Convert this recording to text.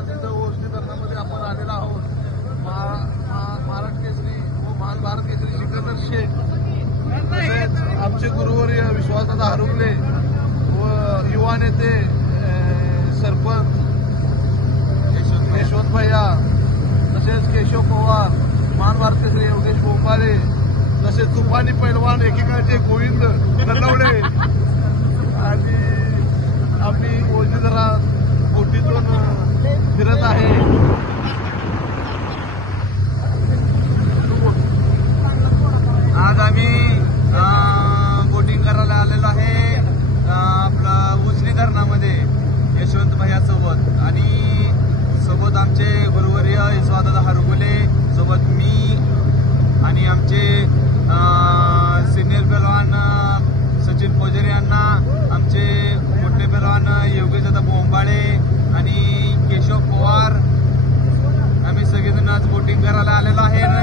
आज इथं ओसनी धरणामध्ये आपण आलेलो आहोत. महाराष्ट्र केसरी व महान भारत केसरी सिकंदर शेख तसेच आमचे गुरुवर्य विश्वासदादा हरुगले व युवा नेते सरपंच यशवंत भैया तसेच केशव पवार, महान भारत केसरी योगेश भोपाळे तसेच तुफानी पैलवान एकेकाळचे गोविंद नलवडे आणि आम्ही ओझी जरा बोटीतून फिरत आहे. आज आम्ही बोटिंग करायला आलेलो आहे आपलं उजनी धरणामध्ये यशवंत भैया सोबत आणि सोबत आमचे गुरुवर्य यशवंतदादा हरुगले सोबत मी आणि आमचे सिनियर पहलवान सचिन पोजरे यांना, आमचे मोठे पहलवान योगेशदादा बोंबाळे आणि केशव पवार, आम्ही सगळेजण आज बोटिंग करायला आलेलो आहे.